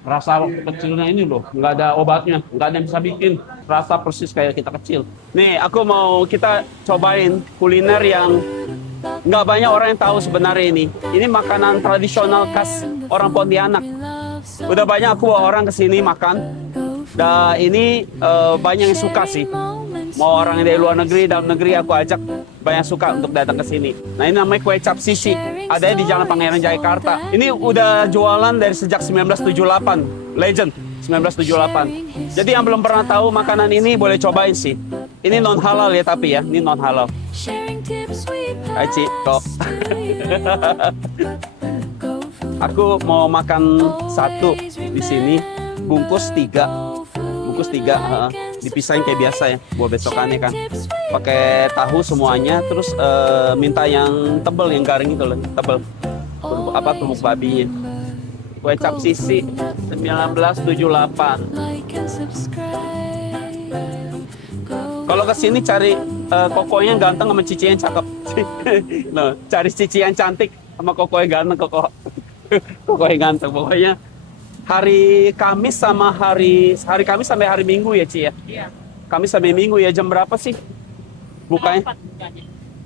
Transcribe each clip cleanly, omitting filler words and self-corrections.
Rasa waktu kecilnya ini loh, nggak ada obatnya, nggak ada yang bisa bikin. Rasa persis kayak kita kecil. Nih, aku mau kita cobain kuliner yang nggak banyak orang yang tahu sebenarnya ini. Ini makanan tradisional khas orang Pontianak. Udah banyak aku bawa orang ke sini makan. Dan ini banyak yang suka sih. Mau orang yang dari luar negeri, dalam negeri aku ajak banyak suka untuk datang ke sini. Nah ini namanya kue cap sisi. Ada di Jalan Pangeran Jayakarta. Ini udah jualan dari sejak 1978. Legend 1978. Jadi yang belum pernah tahu makanan ini boleh cobain sih. Ini non halal ya tapi ya, ini non halal. Hai Ci, kok. Aku mau makan satu di sini, bungkus tiga, dipisahin kayak biasa ya, buat besokannya kan. Pakai tahu semuanya, terus minta yang tebel, yang garing itu loh, tebel. Kerupuk babi. Kue cap sisi 1978. Kalau kesini cari kokonya yang ganteng sama cici yang cakep. Loh, cari cici yang cantik sama koko yang ganteng, koko yang ganteng. Pokoknya hari Kamis sama hari Kamis sampai hari Minggu ya Ci ya? Iya. Kamis sampai Minggu ya, jam berapa sih bukanya?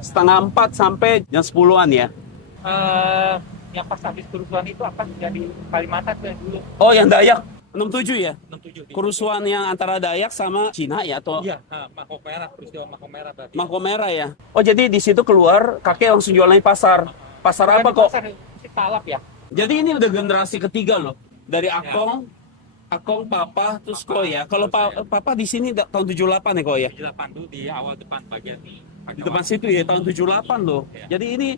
3:30 sampai jam 10-an ya? Yang pas habis kerusuhan itu akan jadi Kalimantan tuh yang dulu. Oh yang Dayak? 67 ya? 67. Kerusuhan yang antara Dayak sama Cina ya? Atau Iya, Mako Merah, peristiwa Mako Merah berarti. Mako Merah ya? Oh jadi di situ keluar kakek langsung jualan di pasar. Pasar apa kok? Pasar si Talap ya. Jadi ini udah generasi ketiga loh. Dari Akong, Papa, terus kok ya. Kalau Papa di sini tahun 78 ya kok ya? 78 dulu di awal depan bagian Di depan situ ya, tahun 78 loh. Ya. Jadi ini,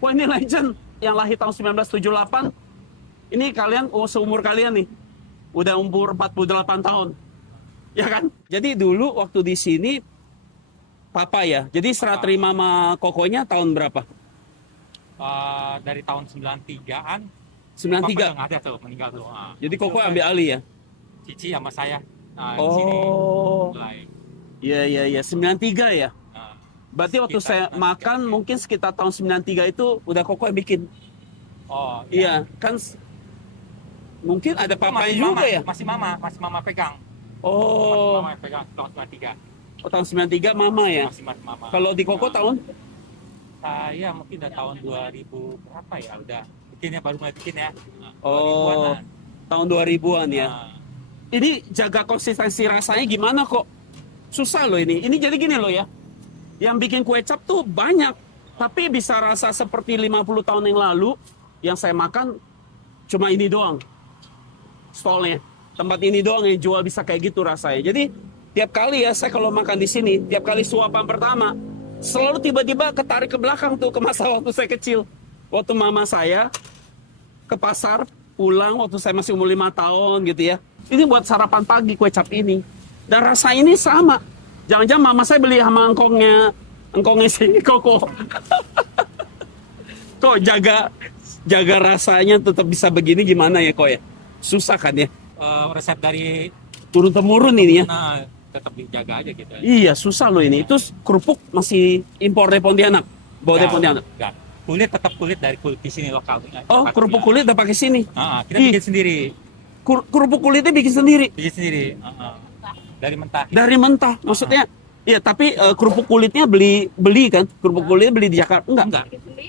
wah ini legend. Yang lahir tahun 1978. Ini kalian, seumur kalian nih. Udah umur 48 tahun. Ya kan? Jadi dulu waktu di sini, Papa ya. Jadi serah terima sama kokonya tahun berapa? Dari tahun 93-an. 93? Papa udah ada tuh, meninggal tuh. Jadi koko ambil alih ya? Cici sama saya. Di Oh, sini mulai. iya. 93 ya? Nah, Berarti waktu sekitar saya makan mungkin sekitar tahun 93 itu udah koko yang bikin. Oh, Iya, kan mungkin ada papanya juga ya? Masih mama pegang. Oh, Mama yang pegang tahun 93. tahun 93 mama ya? Masih mama. Kalau di koko tahun? Saya mungkin udah tahun 2000 berapa ya udah bikin ya, baru mulai bikin ya. Oh, 2000-an. tahun 2000-an ya? Nah, Ini jaga konsistensi rasanya gimana kok? Susah loh ini. Ini jadi gini loh ya. Yang bikin kue cap tuh banyak. Tapi bisa rasa seperti 50 tahun yang lalu. Yang saya makan cuma ini doang. Stolnya. Tempat ini doang yang jual bisa kayak gitu rasanya. Jadi tiap kali ya saya kalau makan di sini. Tiap kali suapan pertama. Selalu tiba-tiba ketarik ke belakang tuh. Ke masa waktu saya kecil. Waktu mama saya ke pasar. Pulang waktu saya masih umur 5 tahun gitu ya. Ini buat sarapan pagi kue cap ini. Dan rasa ini sama. Jangan-jangan mama saya beli sama engkongnya si Koko. Kok jaga rasanya tetap bisa begini gimana ya kok ya? Susah kan ya? resep dari Turun-temurun ini ya? tetap dijaga aja gitu. Iya, susah loh ini. Itu kerupuk masih impor dari Pontianak? Bawa dari Pontianak? Enggak. Kulit tetap kulit dari kulit di sini lokal. Oh, kerupuk kulit udah pakai sini? Kita Ih. bikin sendiri. Kerupuk kulitnya bikin sendiri? Bikin sendiri. Dari mentah. Dari mentah, maksudnya? Iya, tapi kerupuk kulitnya beli kan? Kerupuk kulitnya beli di Jakarta? Enggak.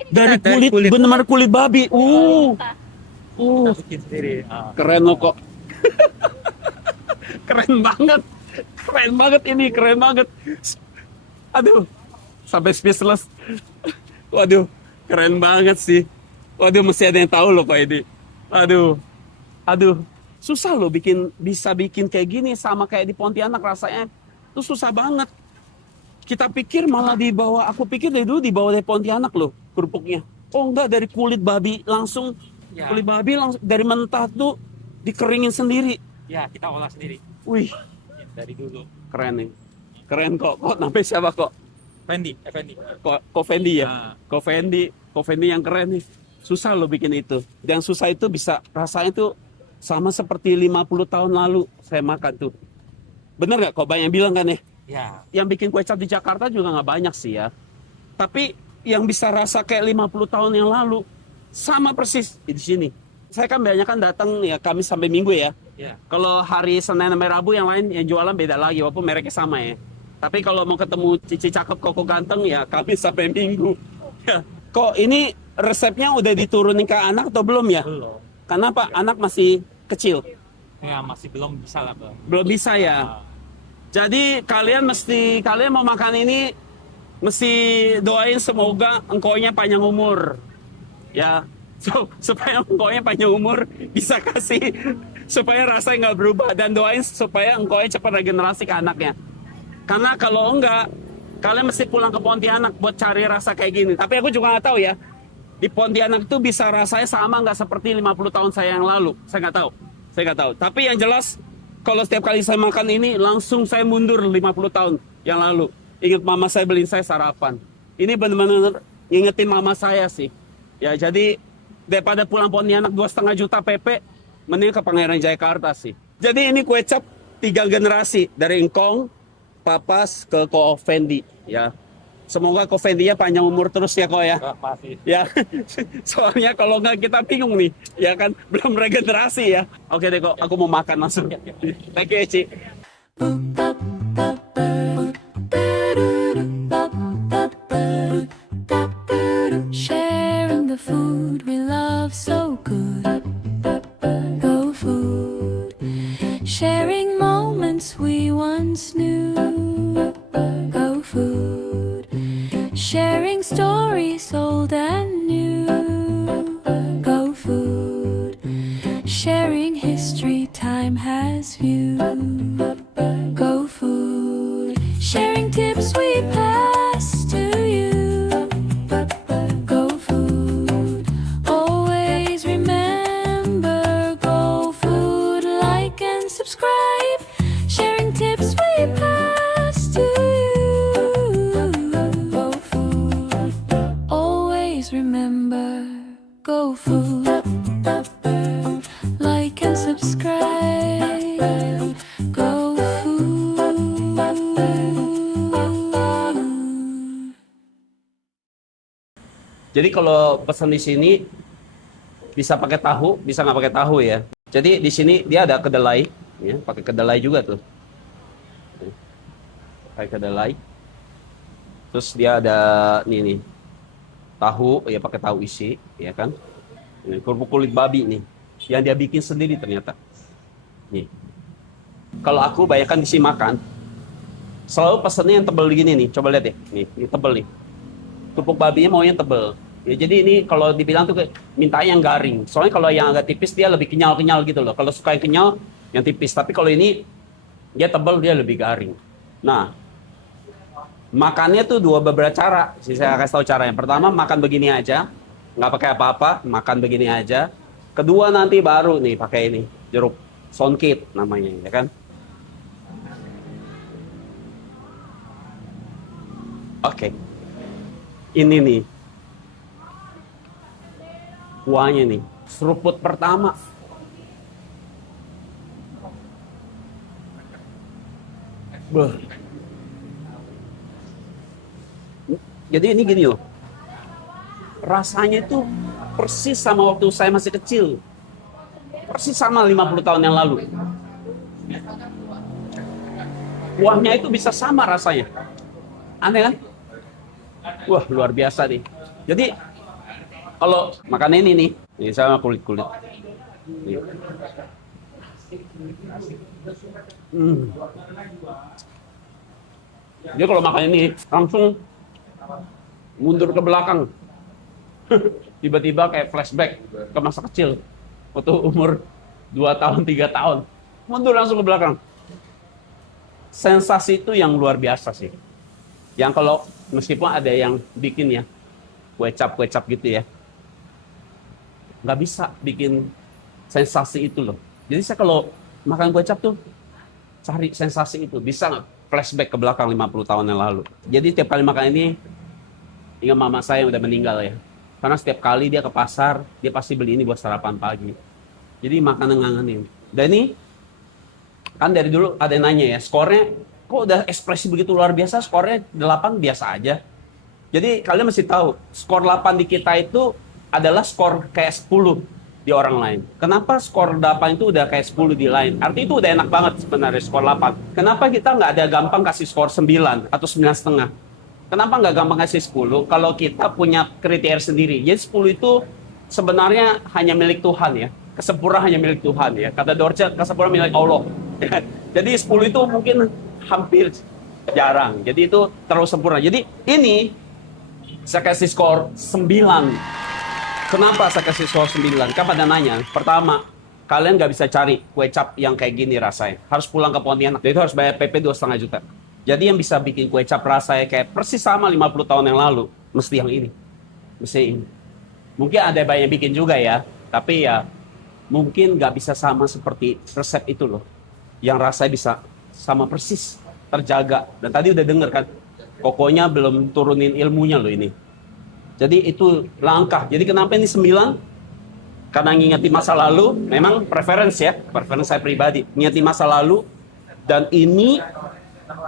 Dari Dari kulit, benar-benar kulit babi. Kita bikin sendiri. Keren loh kok. Keren banget. Keren banget ini, keren banget. Aduh, sampai speechless. Waduh, keren banget sih. Waduh, mesti ada yang tahu loh Pak ini. Aduh. Susah loh bisa bikin kayak gini sama kayak di Pontianak rasanya. Itu susah banget. Kita pikir malah dibawa, aku pikir dari dulu dibawa dari Pontianak loh kerupuknya. Oh enggak, dari kulit babi langsung. Ya. Kulit babi langsung dari mentah tuh dikeringin sendiri. Ya, kita olah sendiri. Wih, Dari dulu. keren nih. Keren kok. Kok sampai siapa kok? Fendi. Kok Fendi ya? Nah. Kok Fendi yang keren nih. Susah loh bikin itu. Yang susah itu bisa rasanya tuh sama seperti 50 tahun lalu saya makan tuh. Bener nggak kok banyak yang bilang kan ya? Ya. Yang bikin kue cap di Jakarta juga nggak banyak sih ya. Tapi yang bisa rasa kayak 50 tahun yang lalu sama persis di sini. saya kan banyak kan datang ya Kamis sampai Minggu ya. Ya. Kalau hari Senin sampai Rabu yang lain yang jualan beda lagi walaupun mereknya sama ya. Tapi kalau mau ketemu Cici cakep koko ganteng ya Kamis sampai Minggu. Ya. Kok ini resepnya udah diturunin ke anak atau belum ya? Belum. Kenapa? Anak masih kecil. Ya masih belum bisa lah bang. Belum bisa ya. Jadi kalian mau makan ini mesti doain semoga engkonya panjang umur. Ya. Supaya engkonya panjang umur bisa kasih supaya rasanya nggak berubah dan doain supaya engkonya cepat regenerasi ke anaknya. Karena kalau enggak, kalian mesti pulang ke Pontianak buat cari rasa kayak gini. Tapi aku juga nggak tahu ya, di Pontianak itu bisa rasanya sama nggak seperti 50 tahun saya yang lalu. Saya nggak tahu. Tapi yang jelas, kalau setiap kali saya makan ini, langsung saya mundur 50 tahun yang lalu. Ingat mama saya beliin saya sarapan. Ini benar-benar ngingetin mama saya sih. Ya jadi, daripada pulang Pontianak 2,5 juta PP, mending ke Pangeran Jayakarta sih. Jadi ini kue cap 3 generasi, dari Engkong, Papas ke Ko Fendi ya. Semoga Ko Fendi-nya panjang umur terus ya Ko ya. Pasti. Ya. Soalnya kalau nggak kita bingung nih, ya kan belum regenerasi ya. Oke deh Ko, aku mau makan langsung. Thank you Eci. Sharing the food we love so good. Go food. Sharing moments we once knew. Go food. Sharing stories old and new. Go food. Sharing history time has viewed. Go food. Sharing tips we pass to you. Go food. Always remember, go food. Like and subscribe. Sharing tips we pass to you. Go food. Always remember, go food. Like and subscribe. Go food. Jadi kalau pesan di sini bisa pakai tahu, bisa nggak pakai tahu ya. Jadi di sini dia ada kedelai, ya, pakai kedelai juga tuh. Pakai kedelai. Terus dia ada nih tahu, ya pakai tahu isi, ya kan. Ini kerupuk kulit babi nih, yang dia bikin sendiri ternyata. Nih. Kalau aku bayangkan di sini makan, selalu pesannya yang tebel gini nih. Coba lihat ya, nih, ini tebel nih. Kerupuk babinya mau yang tebel. Ya, jadi ini kalau dibilang tuh minta yang garing. Soalnya kalau yang agak tipis dia lebih kenyal-kenyal gitu loh. Kalau suka yang kenyal, yang tipis. Tapi kalau ini dia tebel, dia lebih garing. Nah, makannya tuh beberapa cara. Saya kasih tahu caranya. Pertama, makan begini aja, nggak pakai apa-apa, makan begini aja. Kedua nanti baru nih pakai ini jeruk songkit namanya, ya kan? Oke. Ini nih kuahnya nih, seruput pertama. Beuh. Jadi ini gini loh, rasanya itu persis sama waktu saya masih kecil, persis sama 50 tahun yang lalu. Kuahnya itu bisa sama rasanya, aneh kan? Wah, luar biasa nih. Jadi kalau makan ini sama kulit-kulit. Dia kalau makan ini langsung mundur ke belakang. Tiba-tiba kayak flashback ke masa kecil. Waktu umur 2 tahun, 3 tahun. Mundur langsung ke belakang. Sensasi itu yang luar biasa sih. Yang kalau meskipun ada yang bikin ya, kue cap gitu ya, nggak bisa bikin sensasi itu loh. Jadi saya kalau makan kue cap tuh cari sensasi itu, bisa nggak flashback ke belakang 50 tahun yang lalu. Jadi tiap kali makan ini ingat mama saya yang udah meninggal ya, karena setiap kali dia ke pasar dia pasti beli ini buat sarapan pagi. Jadi makanan ngangenin. Dan ini kan dari dulu ada yang nanya ya, skornya kok udah ekspresi begitu luar biasa, skornya 8 biasa aja. Jadi kalian mesti tahu skor 8 di kita itu adalah skor kayak 10. di orang lain. Kenapa skor 8 itu udah kayak 10 di lain? Artinya itu udah enak banget sebenarnya skor 8. Kenapa kita nggak ada gampang kasih skor 9 atau 9,5? Kenapa nggak gampang kasih 10 kalau kita punya kriteria sendiri? Jadi 10 itu sebenarnya hanya milik Tuhan ya. Kesempurnaan hanya milik Tuhan ya. Kata Dorce, kesempurnaan milik Allah. Jadi 10 itu mungkin hampir jarang. Jadi itu terlalu sempurna. Jadi ini saya kasih skor 9. Kenapa saya kasih skor 9? Kan pada nanya. Pertama, kalian nggak bisa cari kue cap yang kayak gini rasanya. Harus pulang ke Pontianak. Jadi itu harus bayar PP 2,5 juta. Jadi yang bisa bikin kue cap rasanya kayak persis sama 50 tahun yang lalu, mesti yang ini. Mesti ini. Mungkin ada banyak yang bikin juga ya. Tapi ya mungkin nggak bisa sama seperti resep itu loh. Yang rasanya bisa sama persis, terjaga. Dan tadi udah denger kan, kokonya belum turunin ilmunya loh ini. Jadi itu langkah. Jadi kenapa ini 9? Karena ngingetin masa lalu, memang preference ya, preference saya pribadi. Ngingetin masa lalu, dan ini,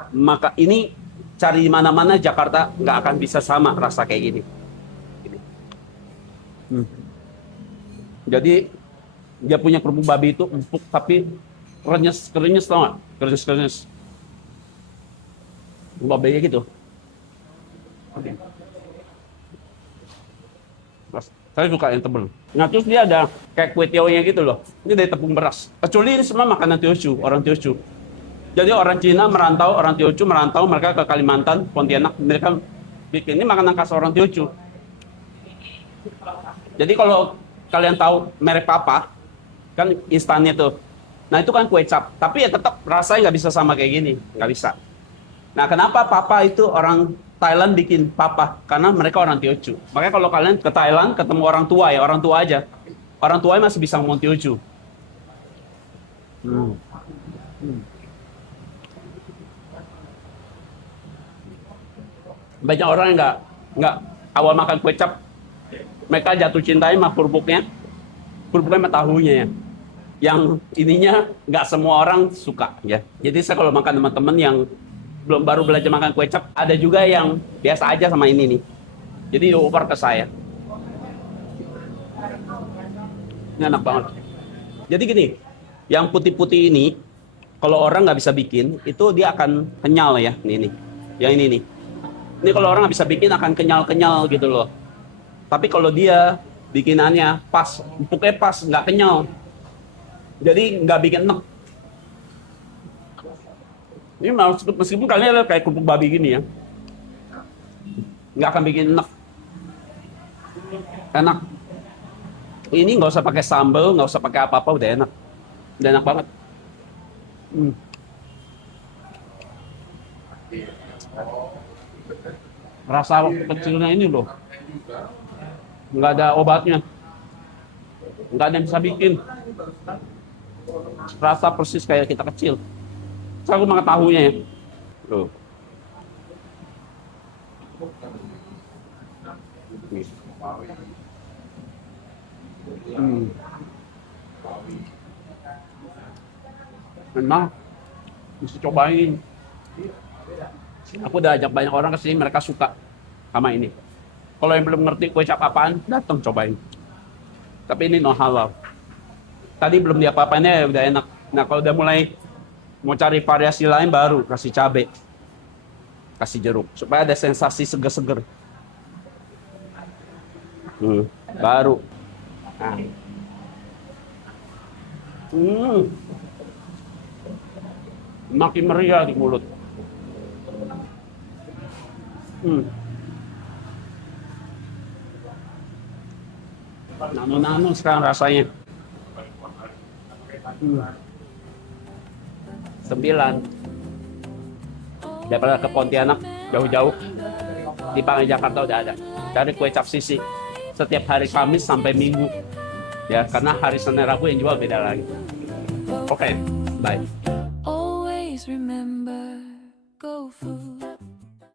maka ini cari di mana-mana Jakarta nggak akan bisa sama rasa kayak gini. Jadi dia punya kerupuk babi itu empuk tapi kerenyes tau nggak? Kerenyes. Babinya gitu. Oke. Saya suka yang tebel. Nah terus dia ada kayak kue tionya gitu loh. Ini dari tepung beras. Kecuali ini semua makanan Teochew, orang Teochew. Jadi orang Cina merantau, orang Teochew merantau, mereka ke Kalimantan, Pontianak, mereka bikin ini makanan khas orang Teochew. Jadi kalau kalian tahu merek Papa, kan instannya tuh. Nah itu kan kue cap, tapi ya tetap rasanya nggak bisa sama kayak gini, nggak bisa. Nah kenapa Papa itu orang Thailand bikin Papa? Karena mereka orang Teochew. Makanya kalau kalian ke Thailand ketemu orang tua ya, orang tua aja. Orang tua masih bisa ngomong Teochew. Banyak orang yang nggak awal makan kue cap, mereka jatuh cintai sama kerupuknya sama tahunya ya. Yang ininya nggak semua orang suka ya. Jadi saya kalau makan teman-teman yang belum baru belajar makan kue cap, ada juga yang biasa aja sama ini nih. Jadi dioper ke saya. Ini enak banget. Jadi gini, yang putih-putih ini, kalau orang nggak bisa bikin, itu dia akan kenyal ya. Ini nih, yang ini nih. Ini kalau orang nggak bisa bikin akan kenyal-kenyal gitu loh. Tapi kalau dia bikinannya pas, empuknya pas, nggak kenyal. Jadi nggak bikin enek. Ini meskipun kalian ada kayak kerupuk babi gini ya, nggak akan bikin enek. Enak. Ini nggak usah pakai sambal, nggak usah pakai apa-apa, udah enak. Udah enak banget. Rasa kecilnya ini loh, nggak ada obatnya, nggak ada yang bisa bikin. Rasa persis kayak kita kecil. Saya aku makan tahunya ya. Tuh. Enak. Mesti cobain. Aku udah ajak banyak orang ke sini, mereka suka sama ini. Kalau yang belum ngerti kue cap apaan, datang cobain. Tapi ini no halal. Tadi belum diapa-apainnya ya udah enak. Nah kalau udah mulai mau cari variasi lain baru kasih cabai, kasih jeruk supaya ada sensasi seger-seger. Baru. Nah. Makin meriah di mulut. Nano-nano sekarang rasanya. 9. Daripada ke Pontianak jauh-jauh, di Pangai Jakarta udah ada. Cari kue cap sisi setiap hari Kamis sampai Minggu ya, karena hari Senin Rabu yang jual beda lagi. Oke, bye. Always remember, go food.